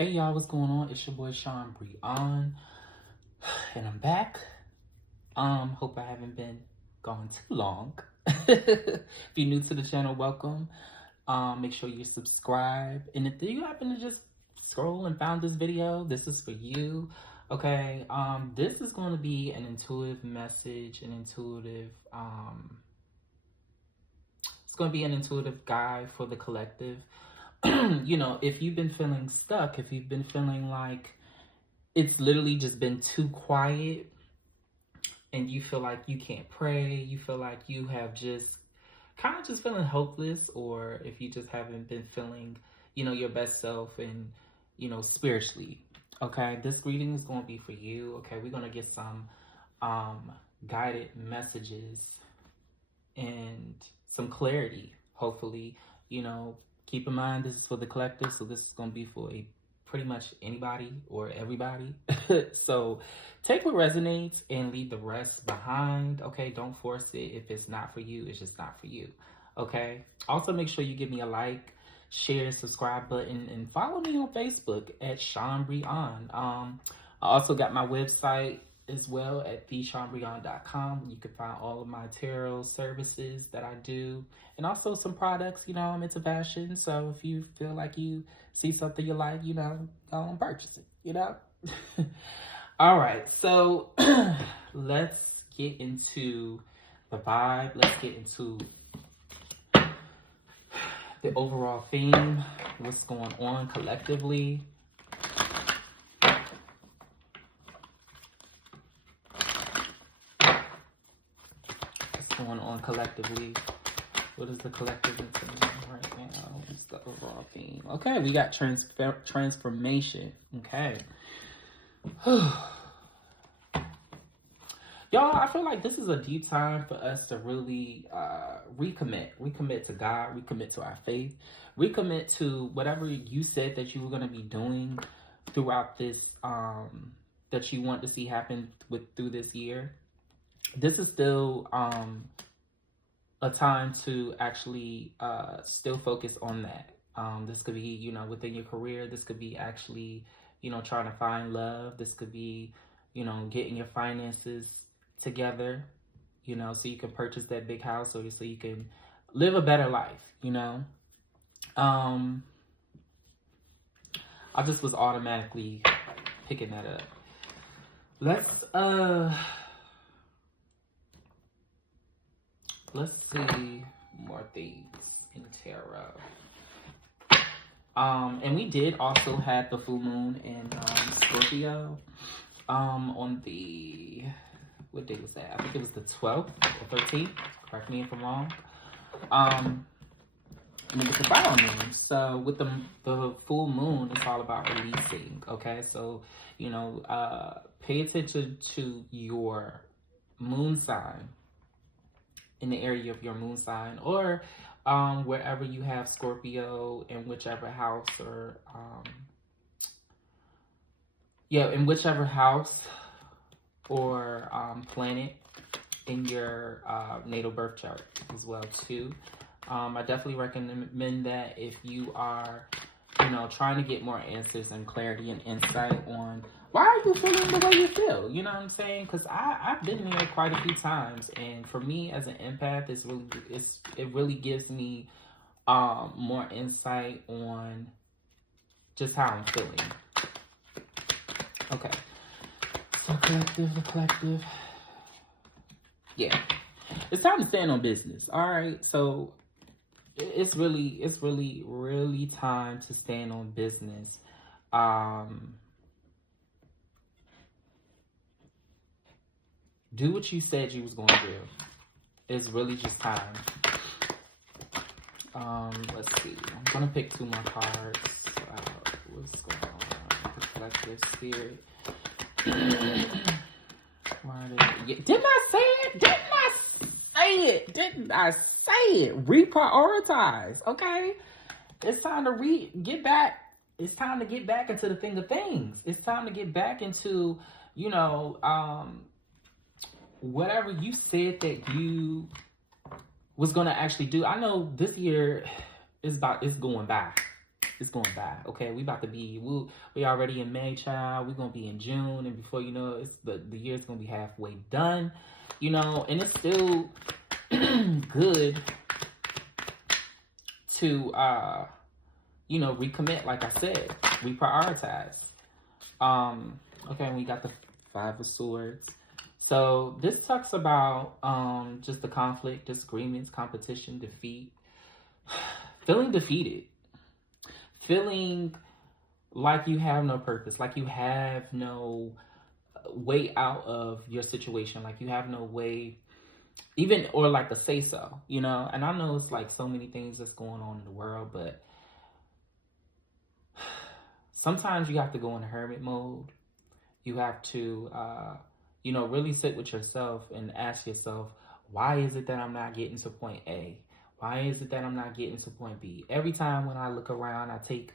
Hey y'all, what's going on? It's your boy Sean Breon, and I'm back. Hope I haven't been gone too long. If you're new to the channel, welcome. Make sure you subscribe. And if you happen to just scroll and found this video, this is for you. Okay. This is going to be an intuitive message, it's going to be an intuitive guide for the collective. If you've been feeling stuck, if you've been feeling like it's literally just been too quiet and you feel like you can't pray, you feel like you have just kind of just feeling hopeless, or if you just haven't been feeling, your best self and, spiritually. Okay, this reading is going to be for you. Okay, we're going to get some guided messages and some clarity, hopefully. Keep in mind this is for the collective, so this is going to be for pretty much anybody or everybody. So take what resonates and leave the rest behind. Okay, don't force it. If it's not for you, it's just not for you. Okay, also make sure you give me a like, share, subscribe button, and follow me on Facebook at Sean Breon. I also got my website as well at theseanbreon.com. You can find all of my tarot services that I do, and also some products. I'm into fashion, so if you feel like you see something you like, go and purchase it. All right, so let's get into the vibe. Let's get into the overall theme. What's going on collectively? Going on collectively. What is the collective intention right now? What's the overall theme? Okay, we got transformation. Okay. Y'all, I feel like this is a deep time for us to really recommit to God, recommit to our faith, recommit to whatever you said that you were going to be doing throughout this, that you want to see happen through this year. This is still a time to actually still focus on that. This could be, within your career. This could be actually, trying to find love. This could be, getting your finances together, so you can purchase that big house, or so you can live a better life, I just was automatically picking that up. Let's see more things in tarot. And we did also have the full moon in Scorpio on the, what day was that? I think it was the 12th or 13th. Correct me if I'm wrong. And it was the final moon. So with the full moon, it's all about releasing. Okay, so pay attention to your moon sign, in the area of your moon sign, or wherever you have Scorpio, in whichever house, or in whichever house or planet in your natal birth chart as well too. I definitely recommend that if you are trying to get more answers and clarity and insight on why are you feeling the way you feel, you know what I'm saying? Because I've been there quite a few times, and for me as an empath, it really gives me more insight on just how I'm feeling. Okay, so the collective, yeah, it's time to stand on business. All right, so it's really time to stand on business. Do what you said you was going to do. It's really just time. Let's see. I'm going to pick two more cards. What's going on? The collective spirit. Didn't I say it? Didn't I say it? Reprioritize, okay? It's time to get back. It's time to get back into the thing of things. It's time to get back into, whatever you said that you was going to actually do. I know this year is going by. it's going by. Okay, we about to be we already in May, child. We're gonna be in June, and before you know it, it's the year's gonna be halfway done. You know, and it's still good to you know, recommit. Like I said, reprioritize. Okay, we got the Five of Swords. So this talks about just the conflict, disagreements, competition, defeat, feeling defeated, feeling like you have no purpose, like you have no way out of your situation, like you have no way, even, or like a say so, you know. And I know it's like so many things that's going on in the world, but sometimes you have to go in hermit mode. You have to, you know, really sit with yourself and ask yourself, why is it that I'm not getting to point A? Why is it that I'm not getting to point B? Every time when I look around, I take,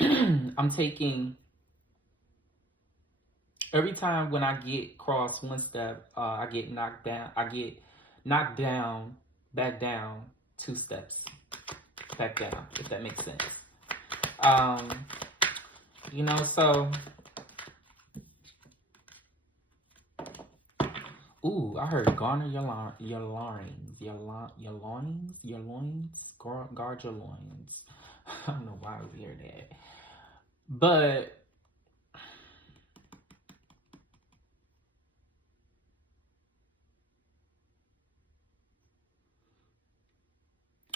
I'm taking, every time when I get crossed one step, I get knocked down. I get knocked down, back down, 2 steps, back down, if that makes sense. You know, so, ooh, I heard garner your loins, guard your loins. I don't know why I was hearing that, but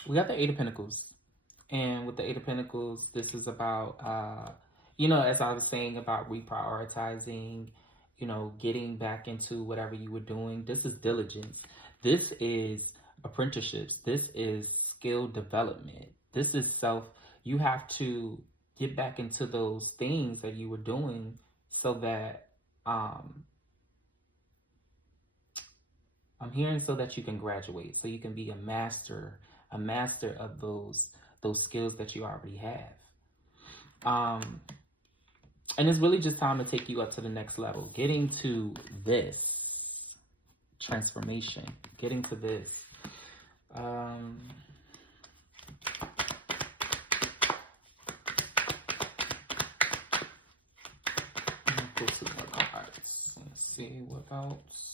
we got the Eight of Pentacles, and with the Eight of Pentacles, this is about, you know, as I was saying about reprioritizing, you know, getting back into whatever you were doing. This is diligence. This is apprenticeships. This is skill development. This is self. You have to get back into those things that you were doing so that, I'm hearing, so that you can graduate, so you can be a master of those skills that you already have. And it's really just time to take you up to the next level, getting to this transformation, getting to this. Pull 2 more cards. Let's see what else.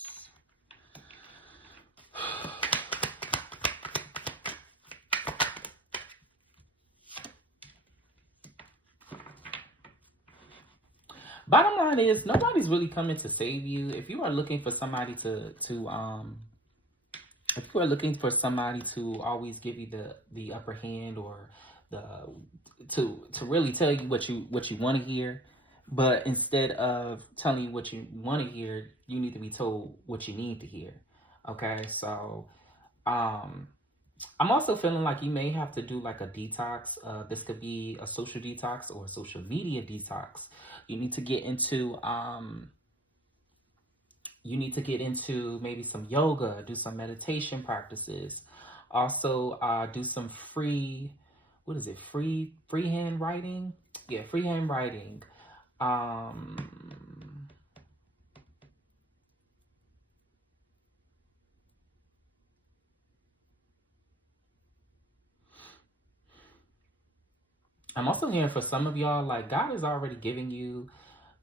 Bottom line is, nobody's really coming to save you. If you are looking for somebody if you are looking for somebody to always give you the upper hand, or to really tell you what you want to hear, but instead of telling you what you want to hear, you need to be told what you need to hear. Okay, so I'm also feeling like you may have to do like a detox. This could be a social detox or a social media detox. You need to get into maybe some yoga, do some meditation practices. Also, do some freehand writing? Yeah, freehand writing. I'm also hearing for some of y'all, like, God is already giving you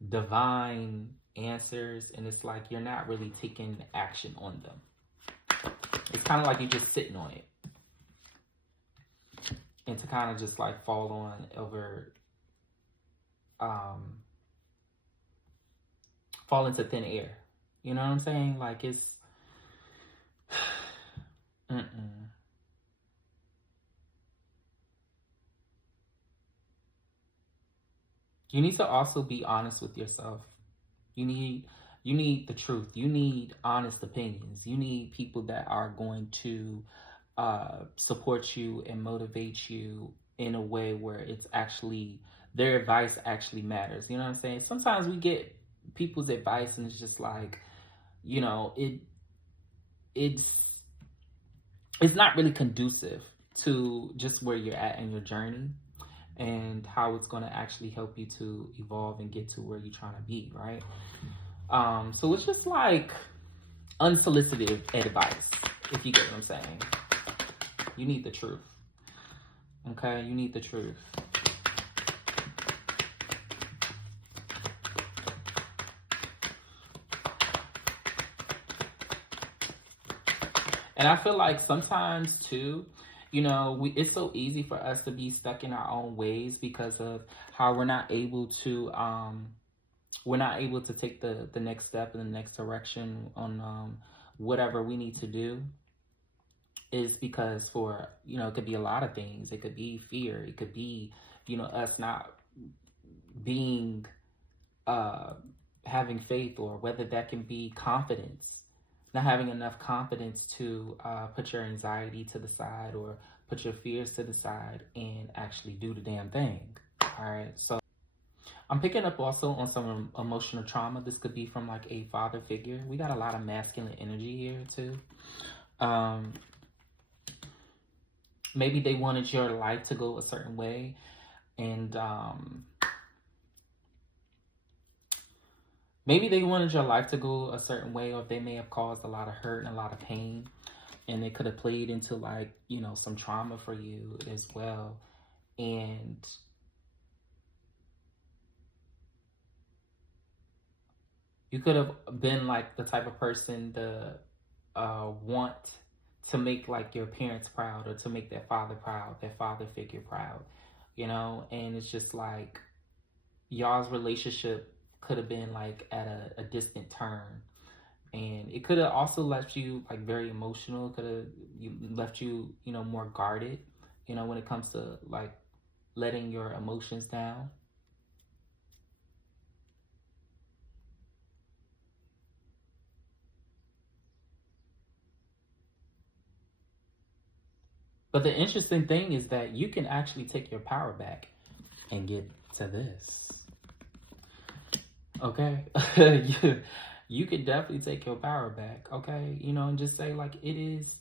divine answers, and it's like you're not really taking action on them. It's kind of like you're just sitting on it, and to kind of just like fall on over, fall into thin air. You know what I'm saying? Like, it's You need to also be honest with yourself. You need the truth. You need honest opinions. You need people that are going to support you and motivate you in a way where it's actually, their advice actually matters. You know what I'm saying? Sometimes we get people's advice and it's just like, you know, it's not really conducive to just where you're at in your journey and how it's going to actually help you to evolve and get to where you're trying to be, right? So it's just like unsolicited advice, if you get what I'm saying. You need the truth. Okay, you need the truth. And I feel like sometimes too, you know, it's so easy for us to be stuck in our own ways because of how we're not able to take the next step in the next direction on whatever we need to do. Is because for, you know, it could be a lot of things. It could be fear, it could be, you know, us not being uh having faith, or whether that can be confidence, not having enough confidence to put your anxiety to the side, or put your fears to the side and actually do the damn thing. All right, so I'm picking up also on some emotional trauma. This could be from like a father figure. We got a lot of masculine energy here too. um Maybe they wanted your life to go a certain way, and maybe they wanted your life to go a certain way, or they may have caused a lot of hurt and a lot of pain, and it could have played into, like, you know, some trauma for you as well. And you could have been like the type of person to want to make like your parents proud, or to make their father proud, their father figure proud, you know. And it's just like y'all's relationship could have been like at a distant turn, and it could have also left you like very emotional. Could have left you, you know, more guarded, you know, when it comes to like letting your emotions down. But the interesting thing is that you can actually take your power back and get to this. Okay? You could definitely take your power back, okay? You know, and just say like it is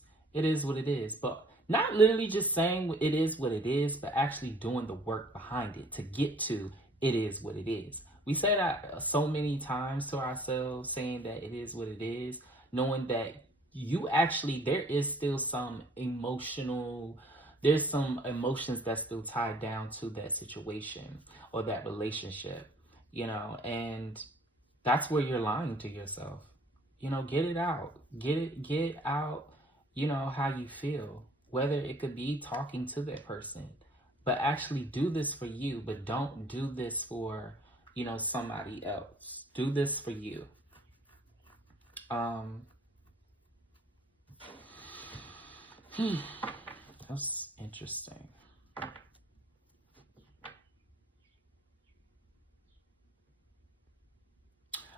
what it is. But not literally just saying it is what it is, but actually doing the work behind it to get to it is what it is. We say that so many times to ourselves, saying that it is what it is, knowing that you actually, there is still some emotional, there's some emotions that's still tied down to that situation or that relationship, you know. And that's where you're lying to yourself. You know, get it out. Get out, you know, how you feel. Whether it could be talking to that person. But actually do this for you, but don't do this for, you know, somebody else. Do this for you. Um that's interesting.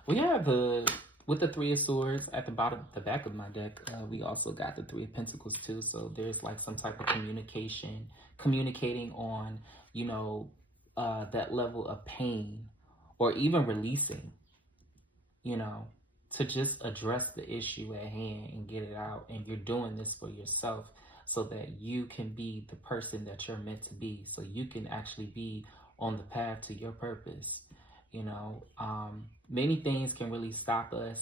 We have the with the Three of Swords at the bottom, the back of my deck. We also got the Three of Pentacles too. So there's like some type of communication, communicating on, you know, that level of pain, or even releasing, you know, to just address the issue at hand and get it out. And you're doing this for yourself, so that you can be the person that you're meant to be, so you can actually be on the path to your purpose. You know, many things can really stop us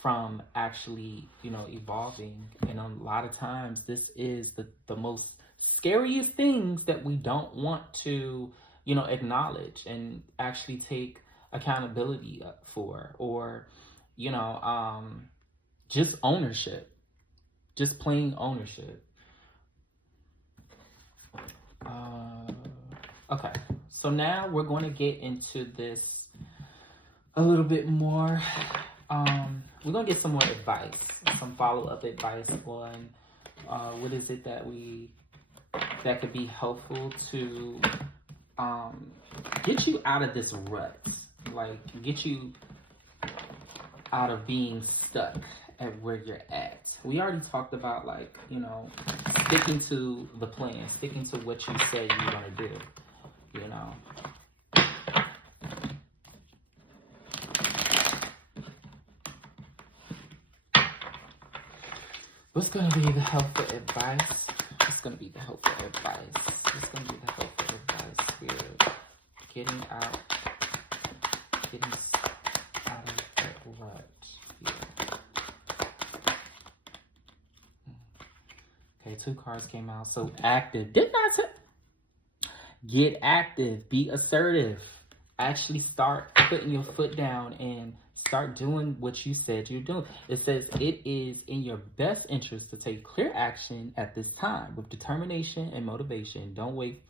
from actually, you know, evolving. And a lot of times this is the most scariest things that we don't want to, you know, acknowledge and actually take accountability for, or, you know, just ownership, just plain ownership. Okay, so now we're going to get into this a little bit more. We're gonna get some more advice, some follow-up advice on what is it that could be helpful to get you out of this rut, like get you out of being stuck at where you're at. We already talked about, like, you know, sticking to the plan, sticking to what you said you were gonna do, you know. What's gonna be the helpful advice? What's gonna be the helpful advice? What's gonna be the helpful advice here? Getting out of that rut here. Okay, 2 cards came out. So active. Didn't I say get active? Be assertive. actually start putting your foot down and start doing what you said you're doing. It says it is in your best interest to take clear action at this time with determination and motivation. Don't wait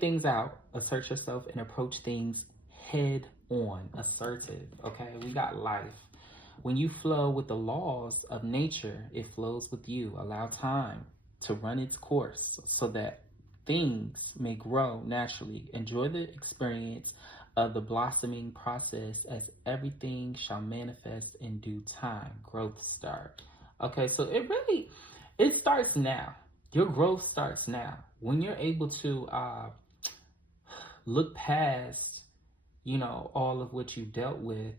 things out. Assert yourself and approach things head on. Assertive. Okay, we got life. When you flow with the laws of nature, it flows with you. Allow time to run its course so that things may grow naturally. Enjoy the experience of the blossoming process as everything shall manifest in due time. Growth start. Okay, so it starts now. Your growth starts now. When you're able to look past, all of what you dealt with,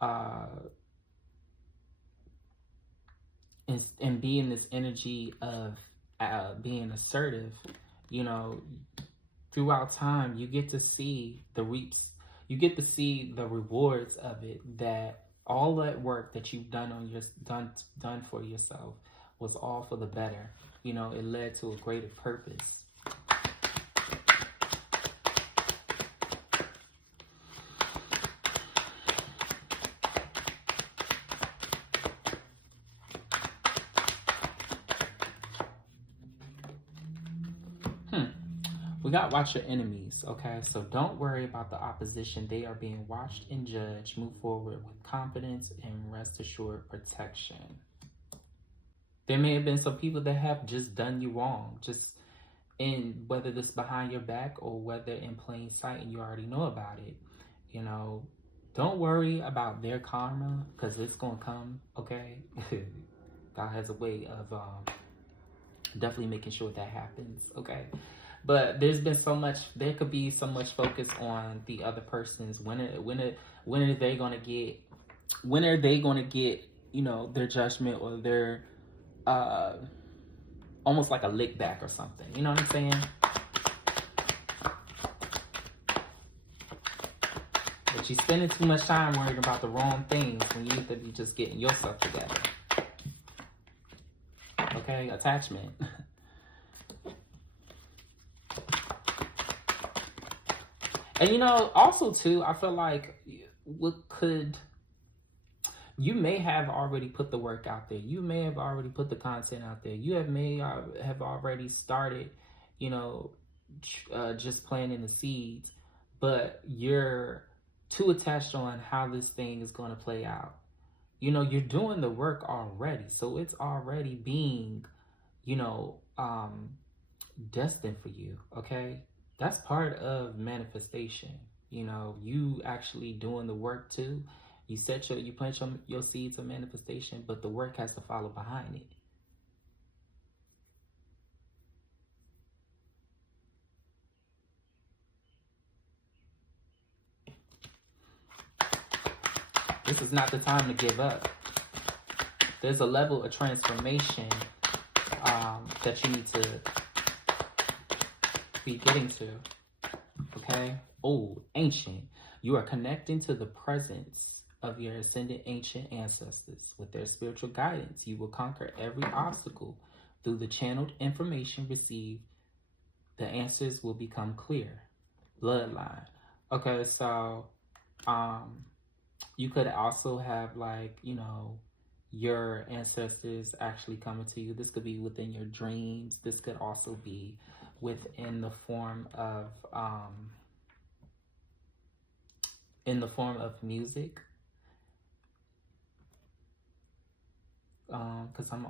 uh, and be in this energy of being assertive, you know, throughout time, you get to see you get to see the rewards of it. That all that work that you've done for yourself was all for the better. It led to a greater purpose. We got watch your enemies, okay? So don't worry about the opposition. They are being watched and judged. Move forward with confidence and rest assured protection. There may have been some people that have just done you wrong, just in whether this behind your back or whether in plain sight and you already know about it. Don't worry about their karma because it's going to come, okay? God has a way of definitely making sure that happens, okay? But there could be so much focus on the other person's. When are they gonna get their judgment or their almost like a lick back or something. You know what I'm saying? But you're spending too much time worrying about the wrong things when you need to be just getting yourself together. Okay, attachment. And also too, I feel like you may have already put the work out there. You may have already put the content out there. May have already started, just planting the seeds, but you're too attached on how this thing is going to play out. You're doing the work already, so it's already being, destined for you. Okay. That's part of manifestation. You actually doing the work too. You plant your seeds of manifestation, but the work has to follow behind it. This is not the time to give up. There's a level of transformation that you need to be getting to. Okay? Old, ancient. You are connecting to the presence of your ascended ancient ancestors. With their spiritual guidance, you will conquer every obstacle. Through the channeled information received, the answers will become clear. Bloodline. Okay, so you could also have your ancestors actually coming to you. This could be within your dreams. This could also be within the form of music. Because I'm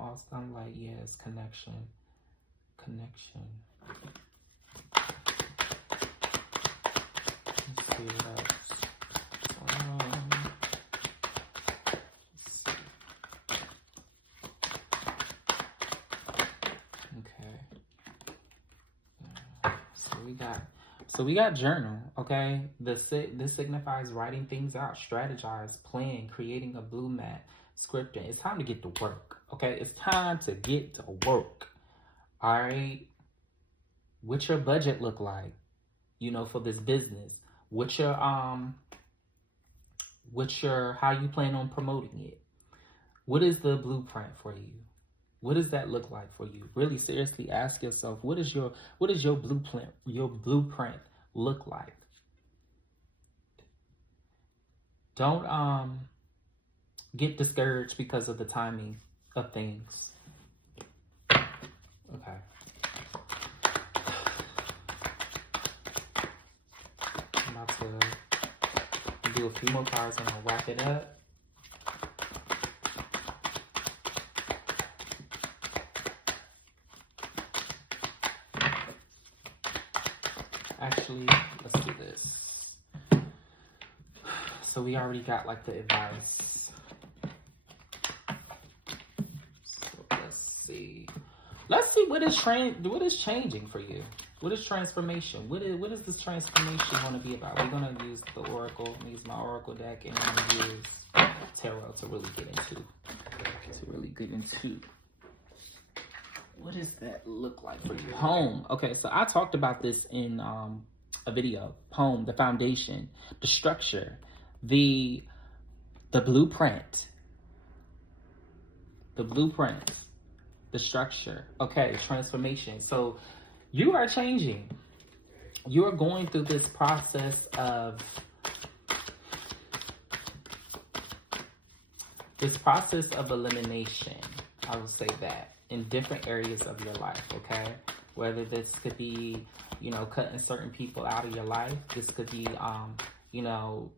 like, yes, connection. Let's see what else. Let's see. Okay. So we got journal, okay? This signifies writing things out, strategize, plan, creating a blue map, scripting. It's time to get to work, okay? It's time to get to work, all right? What's your budget look like, for this business? What's your how you plan on promoting it? What is the blueprint for you? What does that look like for you? Really seriously ask yourself, what is your blueprint look like? Don't get discouraged because of the timing of things. Okay. I'm about to do a few more cards and I'll wrap it up. Actually, let's do this. So we already got like the advice. So let's see. Let's see what is changing for you. What is transformation? What is this transformation going to be about? We're going to use the Oracle. I'm use my Oracle deck, and I'm going to use Tarot to really get into. What does that look like for you? Home. Okay, so I talked about this in a video. Home, the foundation, the structure, the blueprint. The blueprint, the structure. Okay, transformation. So you are changing. You are going through this process of elimination. I will say that. In different areas of your life, okay? Whether this could be, you know, cutting certain people out of your life. This could be, you know,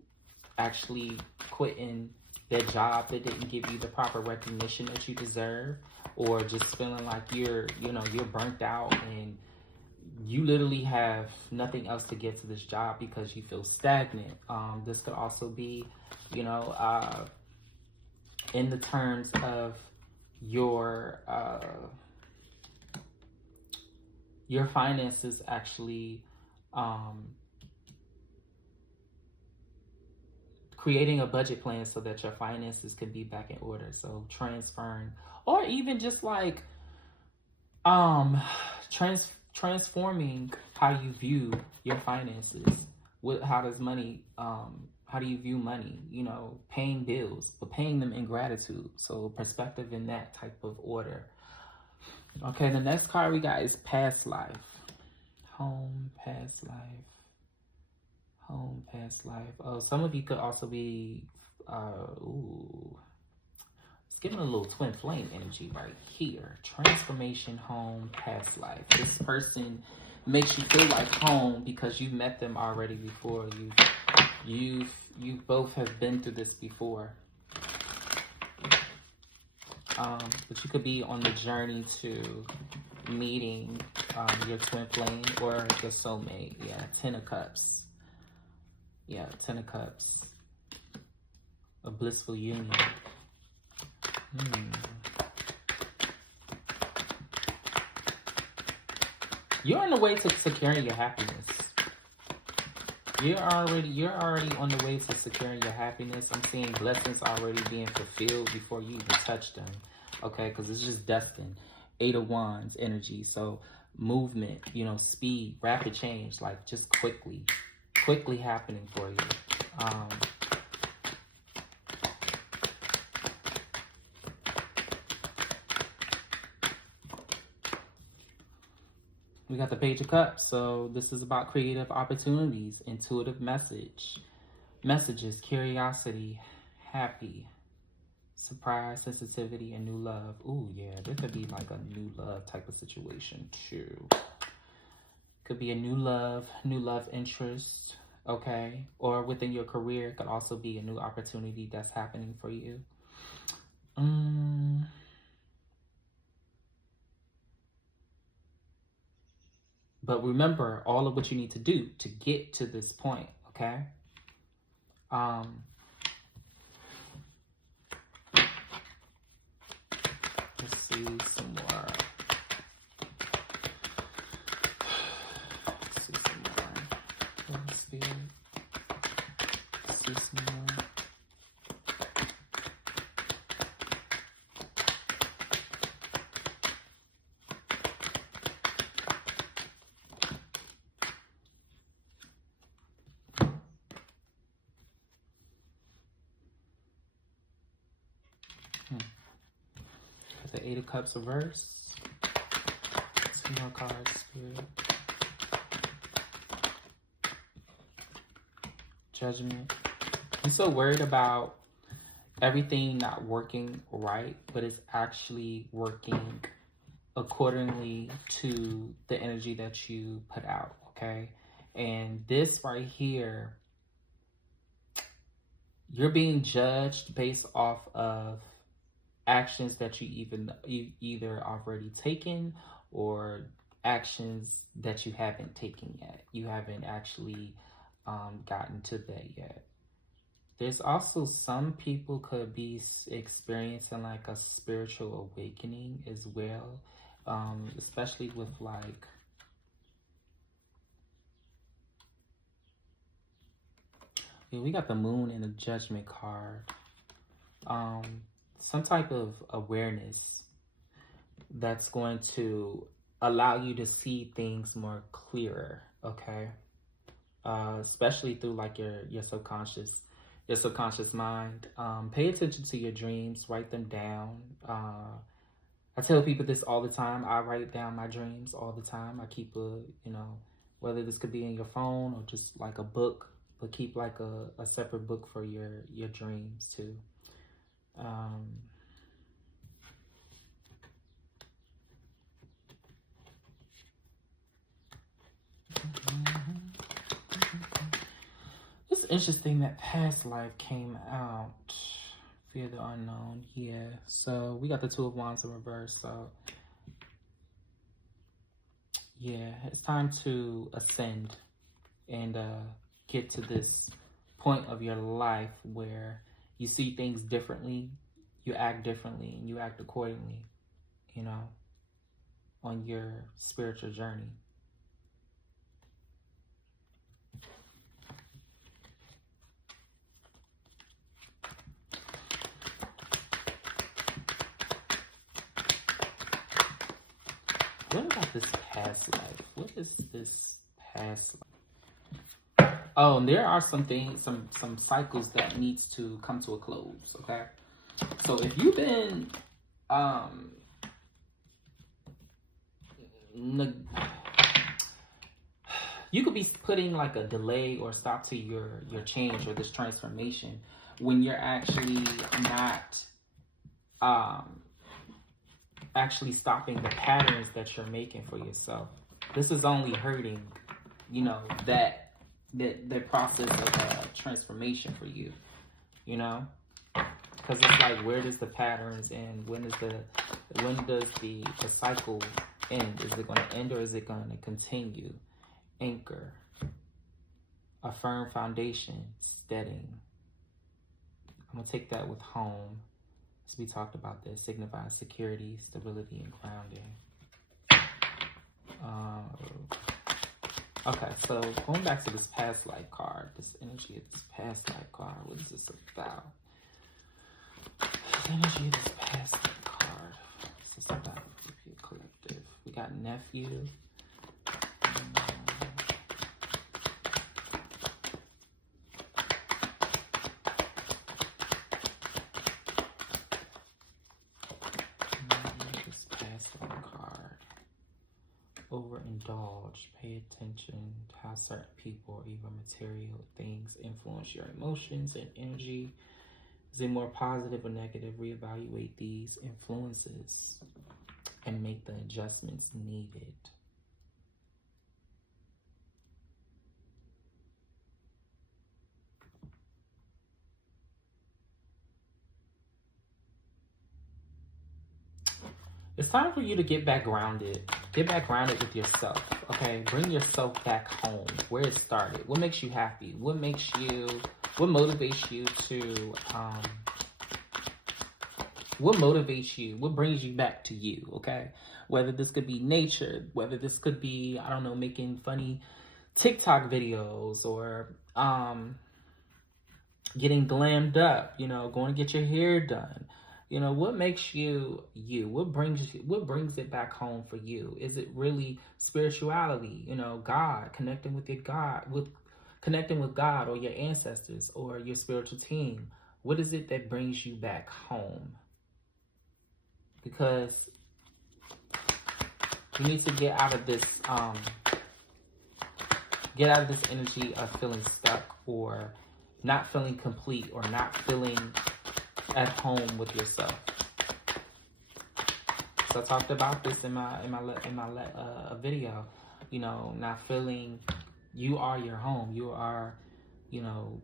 actually quitting that job that didn't give you the proper recognition that you deserve. Or just feeling like you're burnt out and you literally have nothing else to give to this job because you feel stagnant. This could also be, you know, in the terms of your finances actually creating a budget plan so that your finances can be back in order. So transferring, or even just like transforming how you view your finances. How does money how do you view money? You know, paying bills, but paying them in gratitude. So perspective in that type of order. Okay, the next card we got is past life. Home, past life. Home, past life. Oh, some of you could also be, it's giving a little twin flame energy right here. Transformation, home, past life. This person makes you feel like home because you've met them already before. You both have been through this before. But you could be on the journey to meeting your twin flame or your soulmate. Yeah, 10 of Cups. Yeah, 10 of Cups. A blissful union. You're on the way to securing your happiness. You're already on the way to securing your happiness. I'm seeing blessings already being fulfilled before you even touch them. Okay, because it's just destined. 8 of Wands energy. So movement, you know, speed, rapid change, like just quickly happening for you. We got the Page of Cups, so this is about creative opportunities, intuitive messages, curiosity, happy, surprise, sensitivity, and new love. Ooh, yeah, there could be like a new love type of situation too. Could be a new love interest, okay? Or within your career, it could also be a new opportunity that's happening for you. But remember all of what you need to do to get to this point, okay? Let's see some more. Let's see some more. Let's see some more. The 8 of Cups reverse. Some more cards, Spirit. Judgment. I'm so worried about everything not working right, but it's actually working accordingly to the energy that you put out, okay? And this right here, you're being judged based off of actions that you either already taken or actions that you haven't taken yet. You haven't actually gotten to that yet. There's also some people could be experiencing like a spiritual awakening as well, especially with like we got the moon and the judgment card. Some type of awareness that's going to allow you to see things more clearer, okay? Especially through like your subconscious mind. Pay attention to your dreams, write them down. I tell people this all the time. I write down my dreams all the time. I keep whether this could be in your phone or just like a book, but keep like a separate book for your dreams too. It's interesting that past life came out. Fear the unknown. Yeah. So we got the Two of Wands in reverse. So yeah, it's time to ascend and get to this point of your life where you see things differently, you act differently, and you act accordingly, on your spiritual journey. What about this past life? What is this past life? Oh, and there are some things, some cycles that needs to come to a close, okay? So if you've been you could be putting like a delay or stop to your change or this transformation when you're actually not actually stopping the patterns that you're making for yourself. This is only hurting, that process of transformation for you, because it's like, where does the patterns end? When does the cycle end? Is it going to end or is it going to continue? Anchor, a firm foundation, steadying. I'm gonna take that with home, as we talked about this, signifies security, stability, and grounding. Okay, so going back to this past life card, this energy of this past life card, what is this about? The energy of this past life card, what's this about? Collective. We got nephew. Overindulge. Pay attention to how certain people or even material things influence your emotions and energy. Is it more positive or negative? Reevaluate these influences and make the adjustments needed. It's time for you to get back grounded. Get back grounded with yourself, okay? Bring yourself back home, where it started. What makes you happy? What motivates you to, what brings you back to you, okay? Whether this could be nature, whether this could be, I don't know, making funny TikTok videos or getting glammed up, going to get your hair done. What makes you you? What brings it back home for you? Is it really spirituality? God, connecting with God or your ancestors or your spiritual team? What is it that brings you back home? Because you need to get out of this energy of feeling stuck or not feeling complete or not feeling at home with yourself. So I talked about this in my video. You know, not feeling you are your home. You are, you know,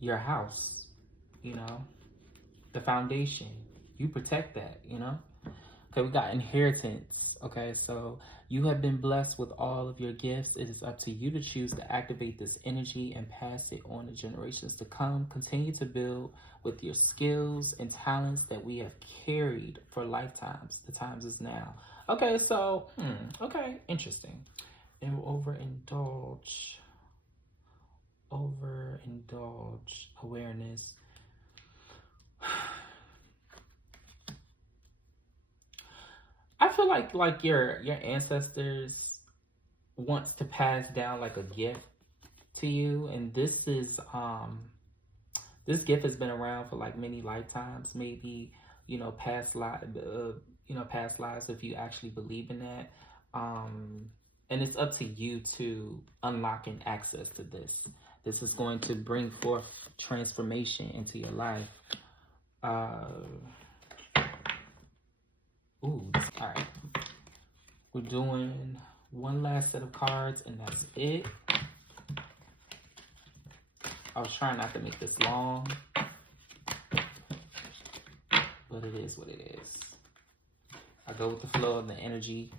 your house. You know, the foundation. You protect that. You know. Okay, we got inheritance. Okay, so you have been blessed with all of your gifts. It is up to you to choose to activate this energy and pass it on to generations to come. Continue to build with your skills and talents that we have carried for lifetimes. The times is now. Okay, so, okay, interesting. And overindulge awareness. I feel like your ancestors wants to pass down like a gift to you, and this gift has been around for like many lifetimes, maybe, you know, past past lives, if you actually believe in that. And it's up to you to unlock and access to this. This is going to bring forth transformation into your life. Ooh, all right. We're doing one last set of cards, and that's it. I was trying not to make this long, but it is what it is. I go with the flow of the energy,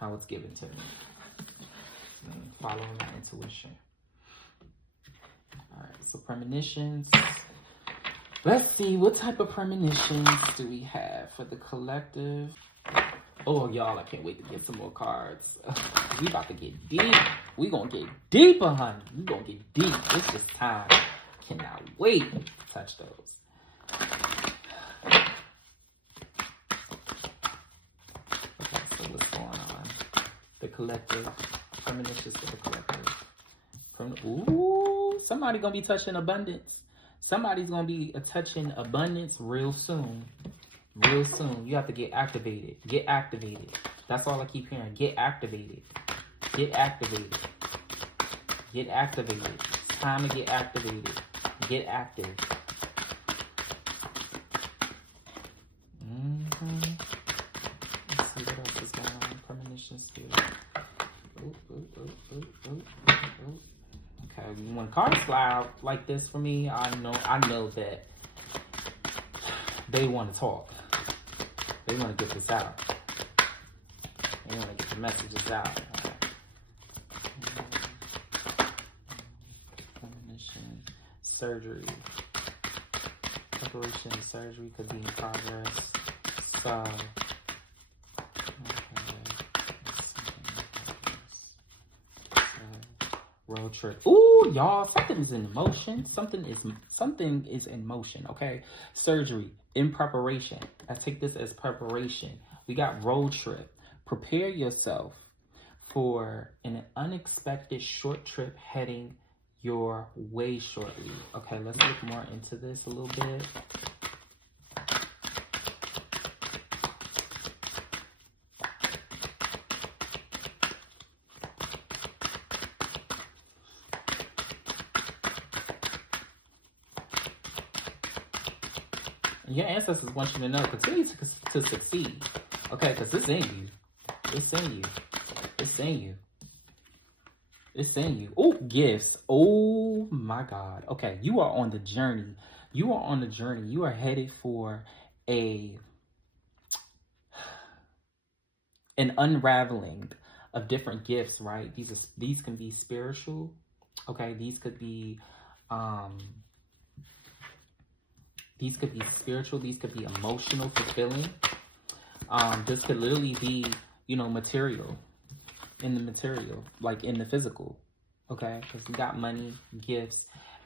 how it's given to me, and following my intuition. All right, so premonitions. Let's see, what type of premonitions do we have for the collective? Oh, y'all, I can't wait to get some more cards. We about to get deep. We gonna get deeper, honey. We gonna get deep. It's just time. Cannot wait to touch those. Okay, so what's going on? The collective. Premonitions for the collective. Ooh, somebody gonna be touching abundance. Somebody's gonna be touching abundance real soon. Real soon. You have to get activated. Get activated. That's all I keep hearing. Get activated. Get activated. Get activated. It's time to get activated. Get active. Let's see what else is going on. Premonition spirit. Okay, when cards fly out like this for me, I know that they want to talk. They want to get this out. They want to get the messages out. Premonition, surgery. Preparation and surgery could be in progress. So, road trip. Ooh, y'all, something is in motion. Something is in motion. Okay, surgery in preparation. I take this as preparation. We got road trip. Prepare yourself for an unexpected short trip heading your way shortly. Okay, let's look more into this a little bit. Your ancestors want you to know, continue to succeed. Okay, because it's in you. It's in you. It's in you. It's in you. Oh, gifts. Oh my God. Okay, you are on the journey. You are on the journey. You are headed for an unraveling of different gifts, right? These can be spiritual. Okay, these could be spiritual. These could be emotional, fulfilling. This could literally be, material. In the material, like in the physical. Okay, because we got money, gifts,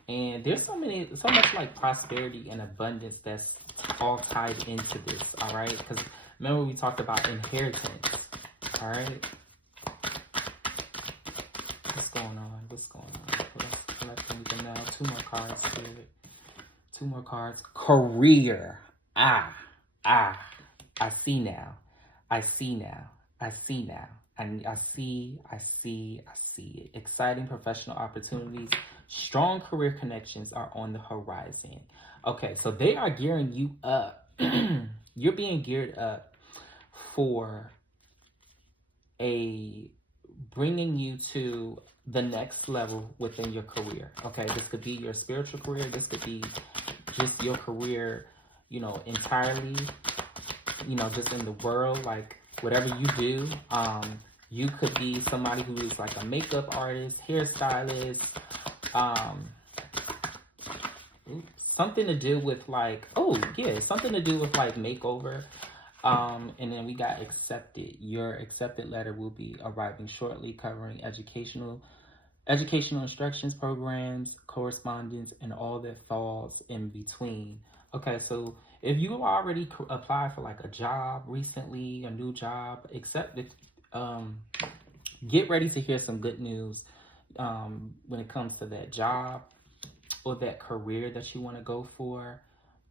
and there's so much like prosperity and abundance that's all tied into this. All right, because remember we talked about inheritance. All right, what's going on? Let's collect now. 2 more cards, Spirit. 2 more cards. Career. I see now. I see now. I see now. I see it. Exciting professional opportunities, strong career connections are on the horizon. Okay, so they are gearing you up. You're being geared up for a bringing you to the next level within your career. Okay, this could be your spiritual career. This could be just your career, entirely, just in the world, like whatever you do. You could be somebody who is like a makeup artist, hairstylist, um, something to do with like, something to do with like makeover. And then we got accepted. Your accepted letter will be arriving shortly, covering educational instructions, programs, correspondence, and all that falls in between. Okay, so if you already applied for like a job recently, a new job, get ready to hear some good news when it comes to that job or that career that you want to go for.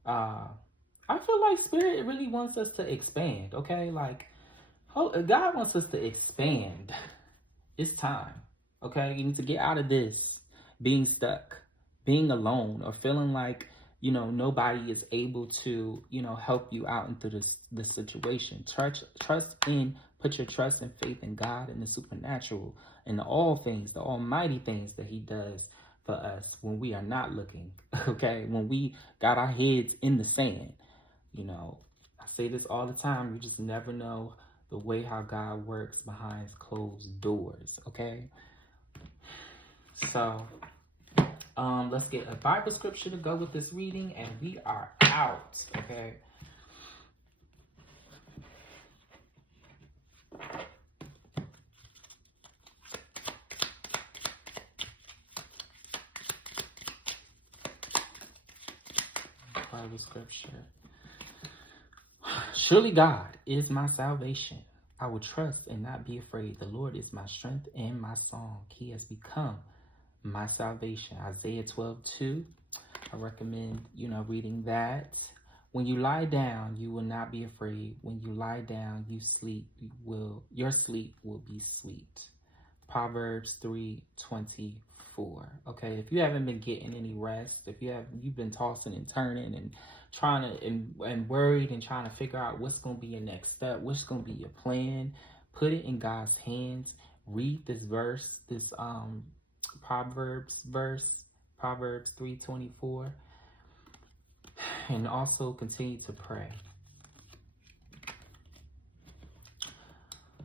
I feel like Spirit really wants us to expand, okay? Like, God wants us to expand. It's time, okay? You need to get out of this being stuck, being alone, or feeling like, nobody is able to, help you out into this situation. Put your trust and faith in God and the supernatural and all things, the almighty things that He does for us when we are not looking, okay? When we got our heads in the sand. I say this all the time. You just never know the way how God works behind closed doors, okay? So, let's get a Bible scripture to go with this reading, and we are out, okay? Bible scripture. Surely God is my salvation. I will trust and not be afraid. The Lord is my strength and my song. He has become my salvation. Isaiah 12:2. I recommend, reading that. When you lie down, you will not be afraid. When you lie down, your sleep will be sweet. Proverbs 3:24. Okay, if you haven't been getting any rest, if you've been tossing and turning and trying to and worried and trying to figure out what's going to be your next step, what's going to be your plan, put it in God's hands. Read this verse, this Proverbs 3:24, and also continue to pray.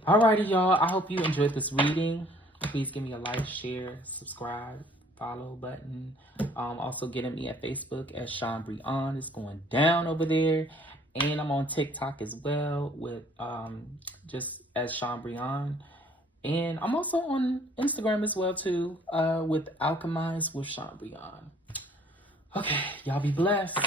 Alrighty, y'all. I hope you enjoyed this reading. Please give me a like, share, subscribe, follow button. Also getting me at Facebook as Sean Breon. It's going down over there. And I'm on TikTok as well with just as Sean Breon. And I'm also on Instagram as well too with Alchemize with Sean Breon. Okay, y'all be blessed.